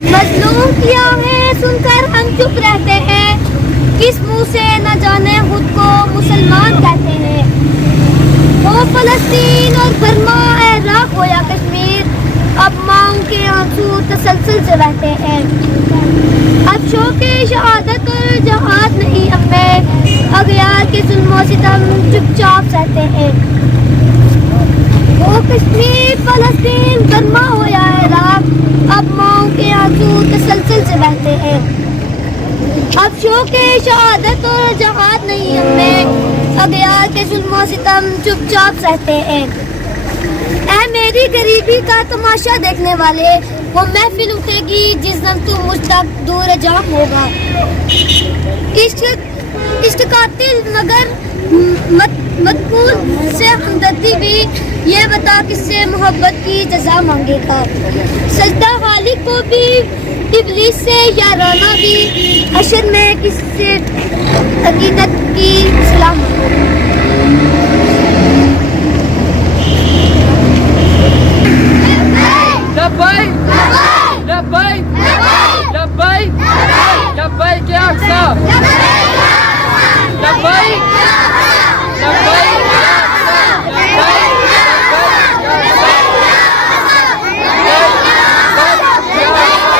مظلوم کی آہیں سن کر ہم چپ رہتے ہیں، کس منہ سے نہ جانے خود کو مسلمان کہتے ہیں۔ ہو فلسطین اور برما، عراق ہو یا کشمیر، اب ماؤں کے آنسو تسلسل سے بہتے ہیں۔ اب شوق شہادت اور جہاد نہیں ہمیں، اغیار کے ظلم و ستم چپ چاپ سہتے ہیں۔ ہو کشمیر، فلسطین، برما ہو یا عراق، اب ماؤں کے آنسو تسلسل سے بہتے ہیں۔ اب شوق شہادت اور جہاد نہیں ہمیں، اغیار کے ظلم و ستم چپ چاپ سہتے ہیں۔ اے میری غریبی کا تماشا دیکھنے والے، وہ محفل اٹھے گی جس دن تم مجھ تک دور جام ہوگا۔ عشق قاتل مگر مقبول سے ہمدردی بھی، یہ بتا کس سے محبت کی جزا مانگے گا۔ سجدہ خالق کو بھی، ابلیس سے یارانہ بھی، حشر میں کس سے عقیدت کی صلاح مانگے گا۔ لبیک لبیک لبیک لبیک یا اقصی، لبیک لبیک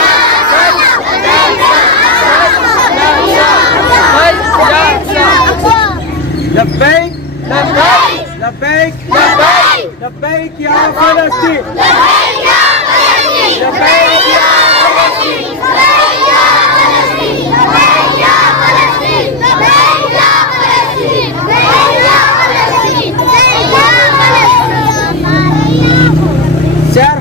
لبیک لبیک لبیک یا فلسطین، لبیک یا فلسطین، لبیک یا فلسطین، لبیک یا فلسطین، لبیک یا فلسطین، لبیک یا فلسطین، لبیک یا فلسطین، لبیک یا فلسطین۔ سیر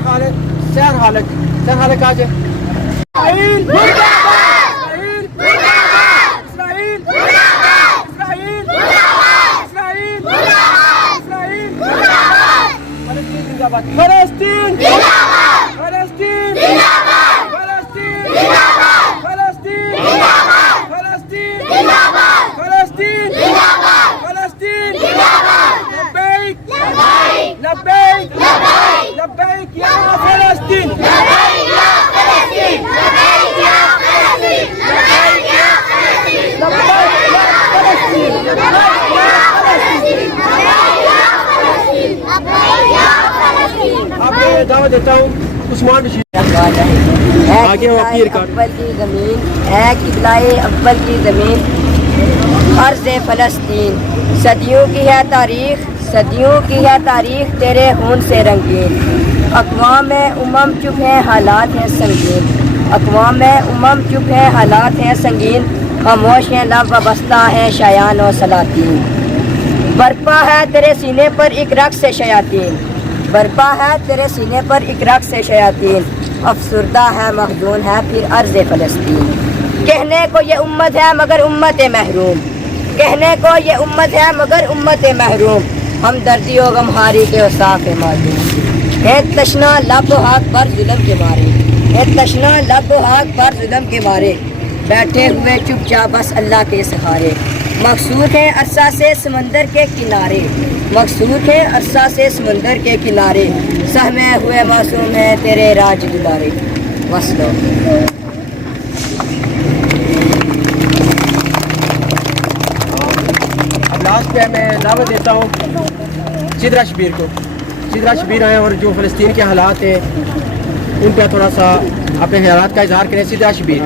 حالک آج اسرائیل مرد آباد، اسرائیل مرد آباد، اسرائیل مرد آباد، اسرائیل مرد آباد، اسرائیل مرد آباد، اسرائیل مرد آباد، فلسطین زندہ باد، فلسطین زندہ باد، فلسطین زندہ باد، فلسطین زندہ باد، فلسطین زندہ باد، فلسطین زندہ باد، فلسطین زندہ باد، لبیک لبیک لبیک لبیک یا فلسطین، لبیک یا فلسطین، لبیک یا فلسطین، لبیک یا فلسطین، لبیک یا فلسطین، لبیک یا فلسطین، لبیک یا فلسطین، لبیک یا فلسطین۔ آپ کو دعوت دیتا ہوں عثمان رشید آگے ہو اپنی ریکارڈ۔ اول کی زمین ہے قبلۂ اول کی زمین، ارض فلسطین، صدیوں کی ہے تاریخ، صدیوں کی ہے تاریخ تیرے خون سے رنگین۔ اقوام امم چپ ہیں حالات ہیں سنگین، اقوام امم چپ ہیں حالات ہیں سنگین، خاموش ہیں لب وابستہ ہیں شایان و سلاطین۔ برپا ہے تیرے سینے پر ایک رقص سے شیاطین، برپا ہے تیرے سینے پر ایک رقص سے شیاطین، افسردہ ہے محزون ہے پھر ارض فلسطین۔ کہنے کو یہ امت ہے مگر امت محروم، کہنے کو یہ امت ہے مگر امت محروم، ہم دردی و غمخاری کے اوصاف معلوم۔ ہے تشنا لب و ہاتھ پر ظلم کے مارے، ہے تشنا لب و ہاتھ پر ظلم کے مارے، بیٹھے ہوئے چپ چاپ بس اللہ کے سہارے، مقصود ہے عرصہ سے سمندر کے کنارے، مقصود ہے عرصہ سے سمندر کے کنارے، سہمے ہوئے معصوم ہیں تیرے راج دلارے۔ وصلو اب لاسٹ پہ میں دعوت دیتا ہوں سدرا شبیر کو۔ سدرا شبیر آئے اور جو فلسطین کے حالات ہیں ان پہ تھوڑا سا اپنے خیالات کا اظہار کریں۔ سدرا شبیر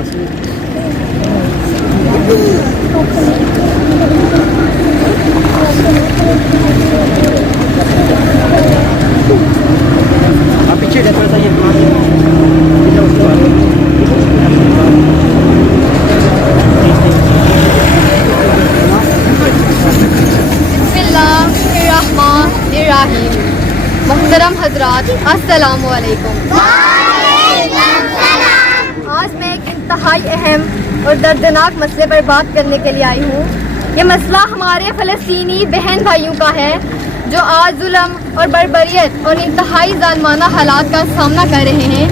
آپ پیچھے تھوڑا سا یہ بسم اللہ الرحمن الرحیم۔ محترم حضرات السلام علیکم۔ آج میں ایک انتہائی اہم اور دردناک مسئلے پر بات کرنے کے لیے آئی ہوں۔ یہ مسئلہ ہمارے فلسطینی بہن بھائیوں کا ہے جو آج ظلم اور بربریت اور انتہائی ظالمانہ حالات کا سامنا کر رہے ہیں،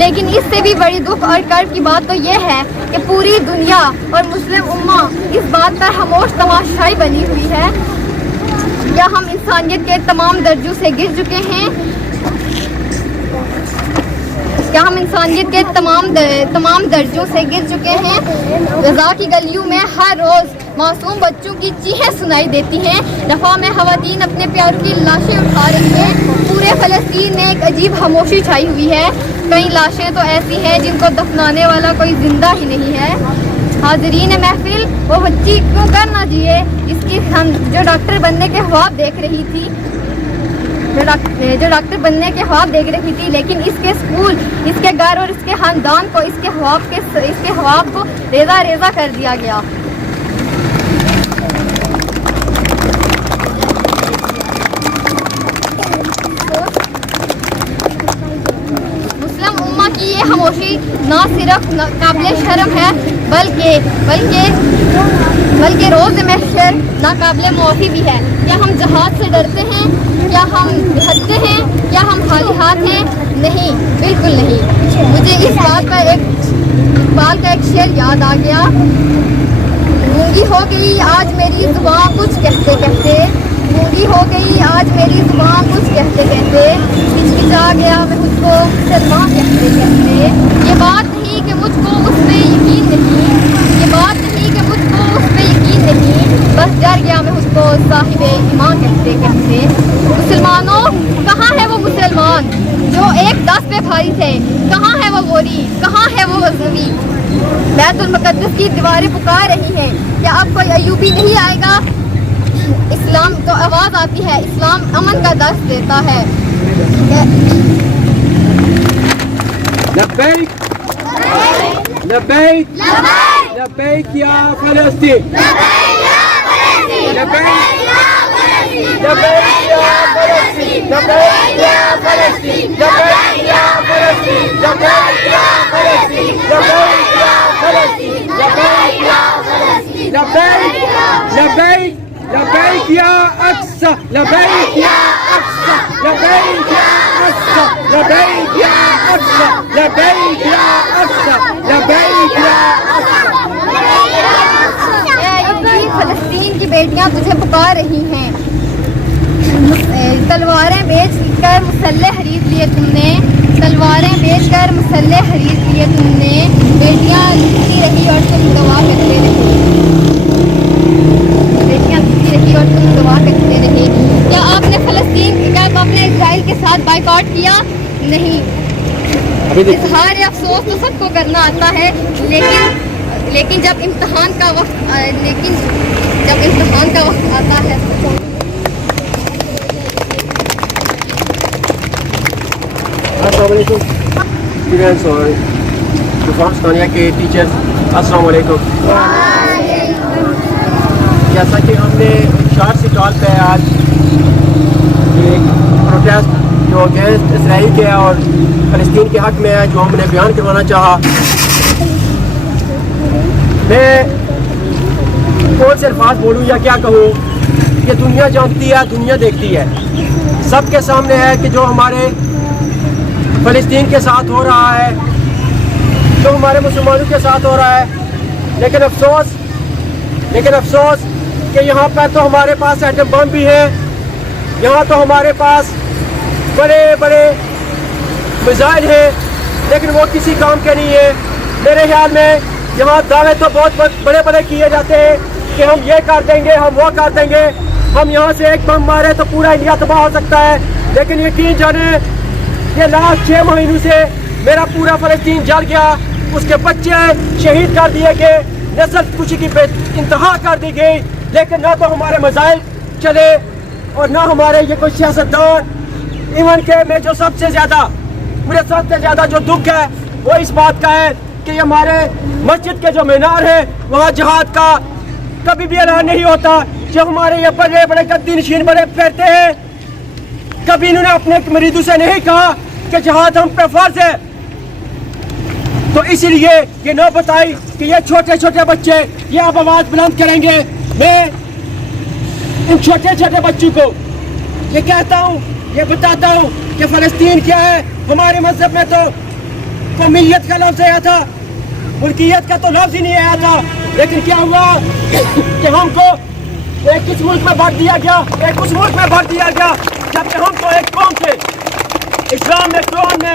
لیکن اس سے بھی بڑی دکھ اور کرب کی بات تو یہ ہے کہ پوری دنیا اور مسلم امہ اس بات پر خاموش تماشائی بنی ہوئی ہے یا ہم انسانیت کے تمام درجوں سے گر چکے ہیں کیا ہم انسانیت کے تمام درجوں سے گر چکے ہیں؟ غزہ کی گلیوں میں ہر روز معصوم بچوں کی چیخیں سنائی دیتی ہیں، رفح میں خواتین اپنے پیاروں کی لاشیں اٹھا رہی ہیں، پورے فلسطین میں ایک عجیب خاموشی چھائی ہوئی ہے، کئی لاشیں تو ایسی ہیں جن کو دفنانے والا کوئی زندہ ہی نہیں ہے۔ حاضرین محفل، وہ بچی کیوں کر نہ جیے، اس کی جو ڈاکٹر بننے کے خواب دیکھ رہی تھی، لیکن اس کے اسکول، اس کے گھر اور اس کے خاندان کو اس کے خواب کو ریزہ ریزہ کر دیا گیا۔ مسلم امہ کی یہ خاموشی نہ صرف قابل شرم ہے بلکہ روز محشر ناقابل معافی بھی ہے۔ کیا ہم جہاد سے ڈرتے ہیں؟ کیا ہم بھگتے ہیں؟ کیا ہم خالی ہاتھ ہیں؟ نہیں، بالکل نہیں۔ مجھے اس بات کا ایک شعر یاد آ گیا، گونگی ہو گئی آج میری زبان کچھ کہتے کہتے، گونگی ہو گئی آج میری زبان کچھ کہتے کہتے، ہچکچا گیا میں خود کو مسلمان کہتے کہتے۔ یہ بات نہیں کہ مجھ کو اس پہ یقین نہیں، یہ بات نہیں کہ مجھ کو اس پہ یقین نہیں، بس ڈر گیا میں خود کو صاحب ایمان کہتے کہتے۔ مسلمانوں، کہاں ہے وہ مسلمان جو ایک 10 پہ بھاری تھے؟ کہاں ہے وہ غوری؟ کہاں ہے وہ غزنوی؟ بیت المقدس کی دیواریں پکار رہی ہیں، کیا اب کوئی ایوبی نہیں آئے گا؟ اسلام تو آواز آتی ہے، اسلام امن کا درس دیتا ہے۔ لبیک لبیک لبیک یا فلسطین، لبیک لبیک یا فلسطین، لبیک یا فلسطین، لبیک یا فلسطین، لبیک یا فلسطین، لبیک یا فلسطین، لبیک یا فلسطین، لبیک لبیک لبیک یا اقصی، لبیک یا اقصی، لبیک یا اقصی، لبیک یا اقصی، لبیک یا اقصی، لبیک یا اقصی۔ فلسطین کی بیٹیاں تجھے پکار رہی ہیں، تلواریں بیچ کر مسلح خرید لیے تم نے، تلواریں بیچ کر مسلح خرید لیے تم نے، بیٹیاں لکھتی رہی اور تم دعا کرتے رہے، بیٹیاں لکھتی رہی اور تم دعا کرتے رہے۔ کیا آپ نے اسرائیل کے ساتھ بائیکاٹ کیا؟ نہیں۔ اظہار افسوس تو سب کو کرنا آتا ہے، لیکن جب امتحان کا وقت آتا ہے السلام علیکم اسٹوڈینٹس اور ثانیہ کے ٹیچرز، السلام علیکم۔ جیسا کہ ہم نے شارٹ اسٹال پہ آج ایک پروٹیسٹ جو اگینسٹ اسرائیل کے اور فلسطین کے حق میں ہے، جو ہم نے بیان کروانا چاہا، میں کون سے الفاظ بولوں یا کیا کہوں کہ دنیا جانتی ہے، دنیا دیکھتی ہے، سب کے سامنے ہے کہ جو ہمارے فلسطین کے ساتھ ہو رہا ہے، جو ہمارے مسلمانوں کے ساتھ ہو رہا ہے۔ لیکن افسوس کہ یہاں پر تو ہمارے پاس ایٹم بم بھی ہیں، یہاں تو ہمارے پاس بڑے بڑے میزائل ہیں، لیکن وہ کسی کام کے نہیں ہیں۔ میرے خیال میں یہاں دعوے تو بہت بڑے بڑے کیے جاتے ہیں کہ ہم یہ کر دیں گے، ہم وہ کر دیں گے، ہم یہاں سے ایک بم مارے تو پورا انڈیا تباہ ہو سکتا ہے۔ لیکن یقین جانیں یہ لاسٹ 6 مہینوں سے میرا پورا فلسطین جل گیا، اس کے بچے شہید کر دیے گئے، نسل کشی کی انتہا کر دی گئی، لیکن نہ تو ہمارے میزائل چلے اور نہ ہمارے یہ کوئی سیاستدان۔ ایون کہ میں جو سب سے زیادہ جو دکھ ہے وہ اس بات کا ہے کہ ہمارے مسجد کے جو مینار ہیں وہاں جہاد کا کبھی بھی اعلان نہیں ہوتا۔ جو ہمارے یہ بڑے بڑے گدی نشین بڑے پھیرتے ہیں، کبھی انہوں نے اپنے مریدوں سے نہیں کہا کہ جہاد ہم پہ فرض ہے۔ تو اسی لیے یہ نہ بتائی کہ یہ چھوٹے چھوٹے بچے یہ اب آواز بلند کریں گے۔ میں ان چھوٹے چھوٹے بچوں کو یہ کہتا ہوں، یہ بتاتا ہوں کہ فلسطین کیا ہے۔ ہمارے مذہب میں تو قومیت کا لفظ آیا تھا، ملکیت کا تو لفظ ہی نہیں آیا تھا، لیکن کیا ہوا کہ ہم کو ایک اس ملک میں بانٹ دیا گیا، ایک اس ملک میں بانٹ دیا گیا، جبکہ ہم کو ایک قوم تھے۔ اسلام میں قرآن میں